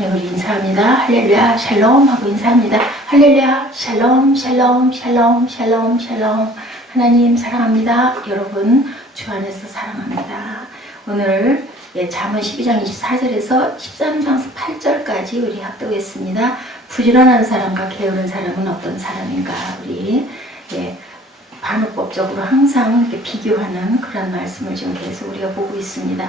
네, 우리 인사합니다. 할렐루야 샬롬 하고 인사합니다. 할렐루야 샬롬 샬롬 샬롬 샬롬 샬롬. 하나님 사랑합니다. 여러분 주 안에서 사랑합니다. 오늘 잠언 12장 24절에서 13장 8절까지 우리 합독했습니다. 부지런한 사람과 게으른 사람은 어떤 사람인가, 우리 반어법적으로 항상 이렇게 비교하는 그런 말씀을 지금 계속 우리가 보고 있습니다.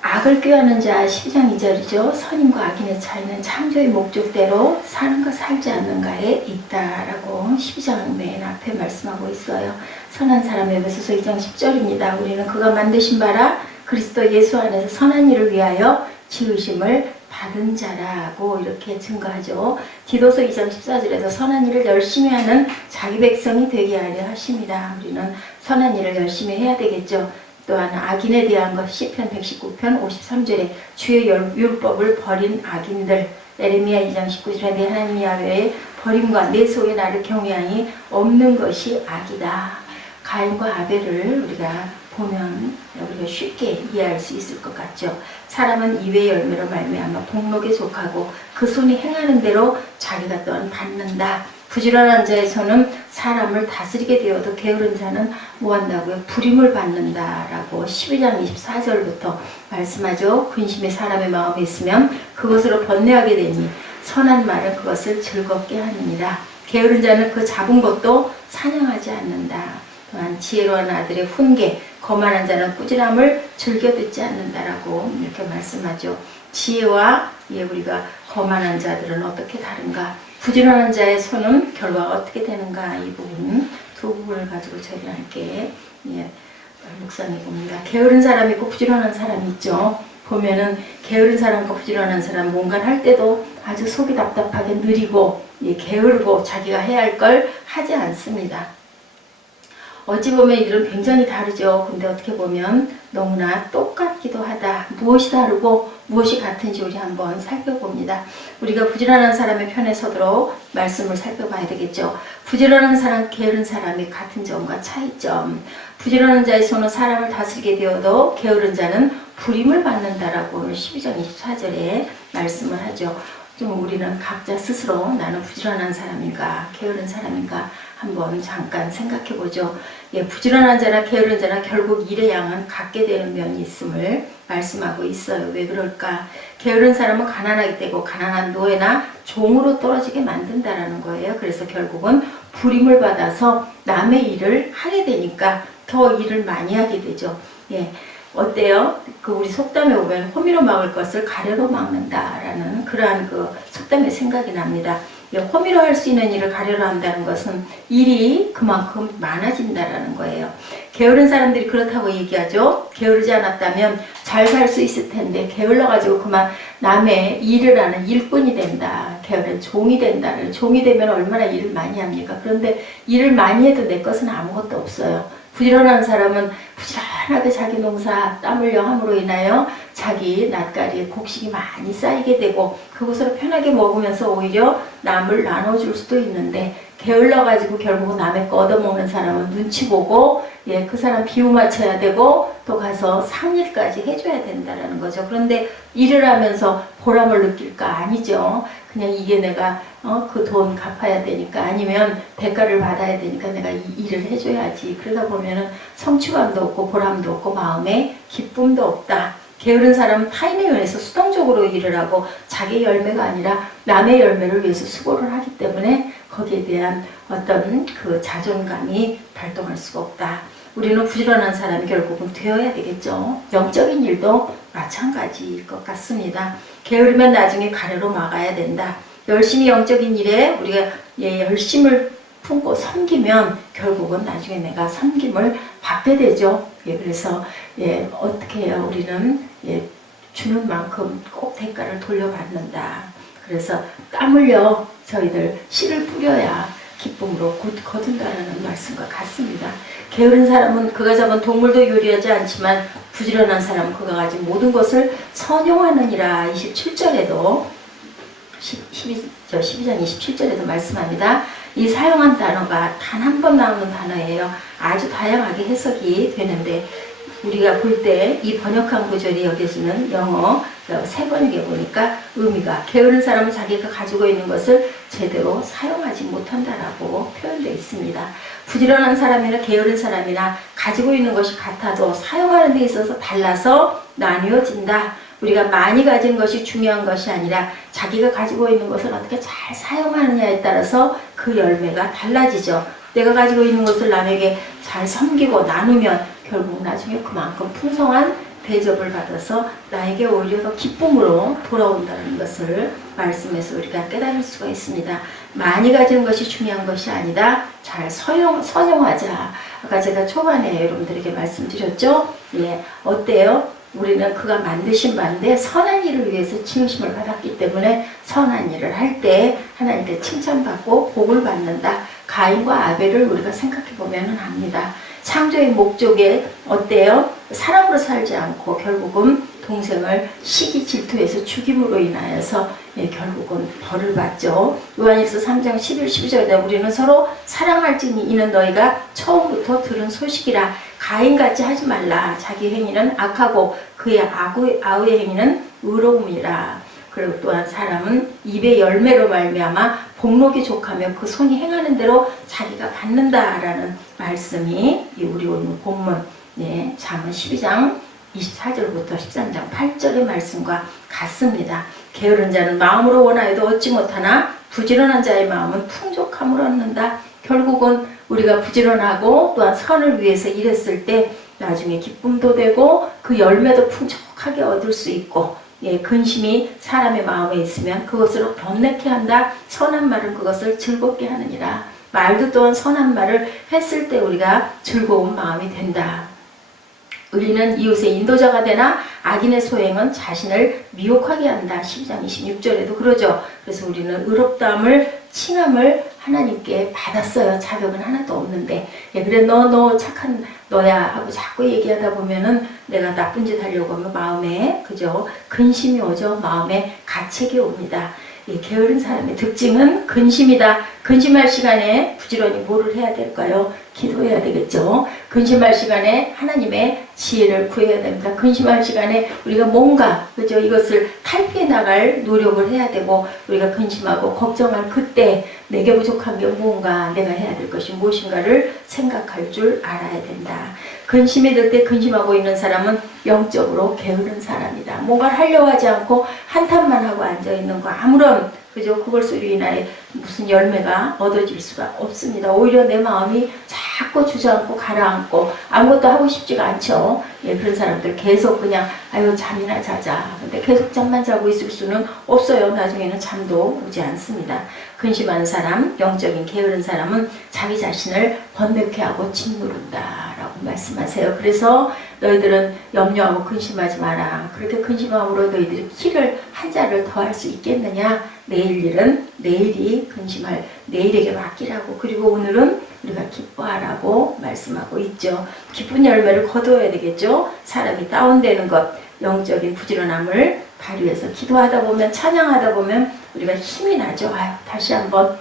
악을 꾀하는 자 12장 2절이죠. 선인과 악인의 차이는 창조의 목적대로 사는가 살지 않는가에 있다라고 12장 맨 앞에 말씀하고 있어요. 선한 사람 에베소서 2장 10절입니다. 우리는 그가 만드신 바라 그리스도 예수 안에서 선한 일을 위하여 지으심을 받은 자라고 이렇게 증거하죠. 디도서 2장 14절에서 선한 일을 열심히 하는 자기 백성이 되게 하려 하십니다. 우리는 선한 일을 열심히 해야 되겠죠. 또한 악인에 대한 것 시편 119편 53절에 주의 율법을 버린 악인들, 에레미야 2장 19절에 내 하나님 야훼의 버림과 내 속에 나를 경외하니 없는 것이 악이다. 가인과 아벨을 우리가 보면 우리가 쉽게 이해할 수 있을 것 같죠. 사람은 이의 열매로 말미암아 복록에 속하고 그 손이 행하는 대로 자기가 또한 받는다. 부지런한 자의 손은 사람을 다스리게 되어도 게으른 자는 뭐한다고요? 불임을 받는다라고 12장 24절부터 말씀하죠. 근심이 사람의 마음에 있으면 그것으로 번뇌하게 되니 선한 말은 그것을 즐겁게 하느니라. 게으른 자는 그 잡은 것도 사냥하지 않는다. 또한 지혜로운 아들의 훈계, 거만한 자는 꾸지람을 즐겨 듣지 않는다라고 이렇게 말씀하죠. 지혜와 우리가 거만한 자들은 어떻게 다른가? 부지런한 자의 손은 결과가 어떻게 되는가? 이 부분, 두 부분을 가지고 저희가 함께 묵상해 봅니다. 게으른 사람이 있고 부지런한 사람이 있죠. 보면은 게으른 사람과 부지런한 사람 뭔가를 할 때도 아주 속이 답답하게 느리고 게으르고 자기가 해야 할 걸 하지 않습니다. 어찌 보면 이들은 굉장히 다르죠. 근데 어떻게 보면 너무나 똑같기도 하다. 무엇이 다르고 무엇이 같은지 우리 한번 살펴봅니다. 우리가 부지런한 사람의 편에 서도록 말씀을 살펴봐야 되겠죠. 부지런한 사람, 게으른 사람의 같은 점과 차이점. 부지런한 자의 손은 사람을 다스리게 되어도 게으른 자는 불임을 받는다라고 오늘 12장 24절에 말씀을 하죠. 좀 우리는 각자 스스로 나는 부지런한 사람인가 게으른 사람인가 한번 잠깐 생각해 보죠. 부지런한 자나 게으른 자나 결국 일의 양은 같게 되는 면이 있음을 말씀하고 있어요. 왜 그럴까? 게으른 사람은 가난하게 되고 가난한 노예나 종으로 떨어지게 만든다라는 거예요. 그래서 결국은 불임을 받아서 남의 일을 하게 되니까 더 일을 많이 하게 되죠. 어때요? 우리 속담에 보면 호미로 막을 것을 가래로 막는다라는 그러한 속담의 생각이 납니다. 호미로 할 수 있는 일을 가래로 한다는 것은 일이 그만큼 많아진다라는 거예요. 게으른 사람들이 그렇다고 얘기하죠. 게으르지 않았다면 잘 살 수 있을 텐데 게을러가지고 그만 남의 일을 하는 일꾼이 된다. 게으른 종이 된다. 종이 되면 얼마나 일을 많이 합니까? 그런데 일을 많이 해도 내 것은 아무것도 없어요. 부지런한 사람은 부지런하게 자기 농사 땀 흘려 함으로 인하여 자기 낯가리에 곡식이 많이 쌓이게 되고 그것으로 편하게 먹으면서 오히려 남을 나눠줄 수도 있는데 게을러가지고 결국은 남의 거 얻어먹는 사람은 눈치 보고 그 사람 비유 맞춰야 되고 또 가서 상일까지 해줘야 된다는 거죠. 그런데 일을 하면서 보람을 느낄까? 아니죠. 그냥 이게 내가 그 돈 갚아야 되니까 아니면 대가를 받아야 되니까 내가 이 일을 해줘야지. 그러다 보면은 성취감도 없고 보람도 없고 마음에 기쁨도 없다. 게으른 사람은 타인에 의해서 수동적으로 일을 하고 자기 열매가 아니라 남의 열매를 위해서 수고를 하기 때문에 거기에 대한 어떤 자존감이 발동할 수가 없다. 우리는 부지런한 사람이 결국은 되어야 되겠죠. 영적인 일도 마찬가지일 것 같습니다. 게으르면 나중에 가래로 막아야 된다. 열심히 영적인 일에 우리가 열심을 품고 섬기면 결국은 나중에 내가 섬김을 받게 되죠. 그래서 어떻게 해요? 우리는 주는 만큼 꼭 대가를 돌려받는다. 그래서 땀 흘려 저희들 씨를 뿌려야 기쁨으로 거둔다라는 말씀과 같습니다. 게으른 사람은 그가 잡은 동물도 요리하지 않지만 부지런한 사람은 그가 가진 모든 것을 선용하느니라. 27절에도 12장 27절에도 말씀합니다. 이 사용한 단어가 단 한 번 나오는 단어예요. 아주 다양하게 해석이 되는데 우리가 볼 때 이 번역한 구절이 여기서는 영어 세 번역에 보니까 의미가 게으른 사람은 자기가 가지고 있는 것을 제대로 사용하지 못한다라고 표현되어 있습니다. 부지런한 사람이나 게으른 사람이나 가지고 있는 것이 같아도 사용하는 데 있어서 달라서 나뉘어진다. 우리가 많이 가진 것이 중요한 것이 아니라 자기가 가지고 있는 것을 어떻게 잘 사용하느냐에 따라서 그 열매가 달라지죠. 내가 가지고 있는 것을 남에게 잘 섬기고 나누면 결국 나중에 그만큼 풍성한 대접을 받아서 나에게 오히려 더 기쁨으로 돌아온다는 것을 말씀에서 우리가 깨달을 수가 있습니다. 많이 가지는 것이 중요한 것이 아니다. 잘 선용하자. 아까 제가 초반에 여러분들에게 말씀드렸죠. 예, 어때요? 우리는 그가 만드신 바인데 선한 일을 위해서 지으심을 받았기 때문에 선한 일을 할 때 하나님께 칭찬받고 복을 받는다. 가인과 아벨을 우리가 생각해 보면 합니다. 창조의 목적에 어때요? 사람으로 살지 않고 결국은 동생을 시기 질투해서 죽임으로 인하여서 결국은 벌을 받죠. 요한일서 3장 11, 12절에 우리는 서로 사랑할지니 이는 너희가 처음부터 들은 소식이라. 가인같이 하지 말라. 자기 행위는 악하고 그의 아우의 행위는 의로움이라. 그리고 또한 사람은 입의 열매로 말미암아 복록이 족하며 그 손이 행하는 대로 자기가 받는다라는 말씀이 우리 오늘 본문 잠언 12장 24절부터 13장 8절의 말씀과 같습니다. 게으른 자는 마음으로 원하여도 얻지 못하나 부지런한 자의 마음은 풍족함을 얻는다. 결국은 우리가 부지런하고 또한 선을 위해서 일했을 때 나중에 기쁨도 되고 그 열매도 풍족하게 얻을 수 있고 근심이 사람의 마음에 있으면 그것을 번뇌케 한다. 선한 말은 그것을 즐겁게 하느니라. 말도 또한 선한 말을 했을 때 우리가 즐거운 마음이 된다. 의인은 이웃의 인도자가 되나 악인의 소행은 자신을 미혹하게 한다. 12장 26절에도 그러죠. 그래서 우리는 의롭다함을 칭함을 하나님께 받았어요. 자격은 하나도 없는데 그래 너 착한 너야 하고 자꾸 얘기하다 보면은 내가 나쁜 짓 하려고 하면 마음에 그죠 근심이 오죠. 마음에 가책이 옵니다. 게으른 사람의 특징은 근심이다. 근심할 시간에 부지런히 뭐를 해야 될까요? 기도해야 되겠죠. 근심할 시간에 하나님의 지혜를 구해야 됩니다. 근심할 시간에 우리가 뭔가 그죠 이것을 탈피해 나갈 노력을 해야 되고 우리가 근심하고 걱정할 그때 내게 부족한 게 뭔가 내가 해야 될 것이 무엇인가를 생각할 줄 알아야 된다. 근심이 들 때 근심하고 있는 사람은 영적으로 게으른 사람이다. 뭔가를 하려고 하지 않고 한탄만 하고 앉아있는 거 아무런 그죠 그걸 소리로 인하여 무슨 열매가 얻어질 수가 없습니다. 오히려 내 마음이 자꾸 주저앉고 가라앉고 아무것도 하고 싶지가 않죠. 그런 사람들 계속 그냥 아유 잠이나 자자. 근데 계속 잠만 자고 있을 수는 없어요. 나중에는 잠도 오지 않습니다. 근심한 사람, 영적인 게으른 사람은 자기 자신을 번뇌케 하고 짓누른다 라고 말씀하세요. 그래서 너희들은 염려하고 근심하지 마라. 그렇게 근심함으로 너희들이 키를 한 자를 더 할 수 있겠느냐. 내일 일은 내일이 근심할 내일에게 맡기라고. 그리고 오늘은 우리가 기뻐하라고 말씀하고 있죠. 기쁜 열매를 거두어야 되겠죠. 사람이 다운되는 것, 영적인 부지런함을 발휘해서 기도하다 보면 찬양하다 보면 우리가 힘이 나죠. 아유, 다시 한번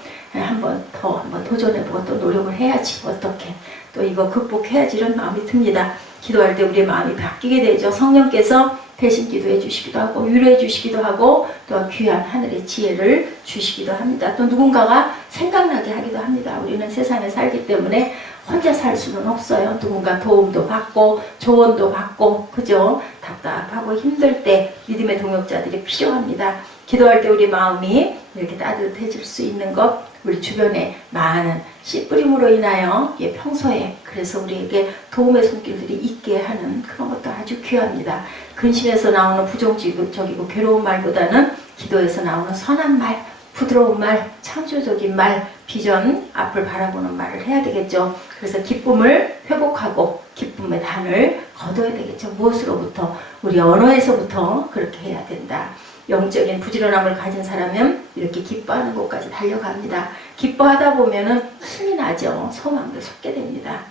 도전해보고 또 노력을 해야지. 어떻게 또 이거 극복해야지 이런 마음이 듭니다. 기도할 때 우리의 마음이 바뀌게 되죠. 성령께서 대신 기도해 주시기도 하고 위로해 주시기도 하고 또 귀한 하늘의 지혜를 주시기도 합니다. 또 누군가가 생각나게 하기도 합니다. 우리는 세상에 살기 때문에 혼자 살 수는 없어요. 누군가 도움도 받고 조언도 받고 그죠? 답답하고 힘들 때 믿음의 동역자들이 필요합니다. 기도할 때 우리 마음이 이렇게 따뜻해질 수 있는 것 우리 주변에 많은 씨 뿌림으로 인하여 평소에 그래서 우리에게 도움의 손길들이 있게 하는 그런 것도 아주 귀합니다. 근심에서 나오는 부정적이고 괴로운 말보다는 기도에서 나오는 선한 말, 부드러운 말, 창조적인 말, 비전 앞을 바라보는 말을 해야 되겠죠. 그래서 기쁨을 회복하고 기쁨의 단을 거둬야 되겠죠. 무엇으로부터? 우리 언어에서부터 그렇게 해야 된다. 영적인 부지런함을 가진 사람은 이렇게 기뻐하는 곳까지 달려갑니다. 기뻐하다 보면은 힘이 나죠. 소망도 솟게 됩니다.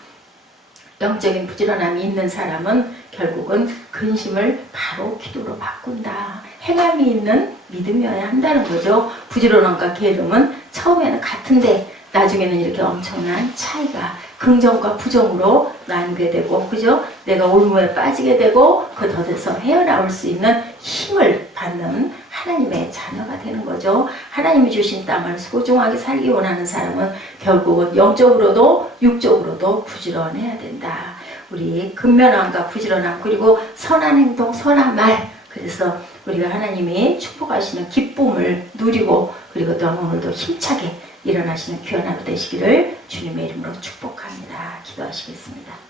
영적인 부지런함이 있는 사람은 결국은 근심을 바로 기도로 바꾼다. 행함이 있는 믿음이어야 한다는 거죠. 부지런함과 게으름은 처음에는 같은데 나중에는 이렇게 엄청난 차이가 긍정과 부정으로 나뉘게 되고, 그죠? 내가 올무에 빠지게 되고 그 덫에서 헤어나올 수 있는 힘을 받는 하나님의 자녀가 되는 거죠. 하나님이 주신 땅을 소중하게 살기 원하는 사람은 결국은 영적으로도 육적으로도 부지런해야 된다. 우리 근면함과 부지런함, 그리고 선한 행동, 선한 말, 그래서 우리가 하나님이 축복하시는 기쁨을 누리고, 그리고 또한 오늘도 힘차게 일어나시는 귀한 하루 되시기를 주님의 이름으로 축복합니다. 기도하시겠습니다.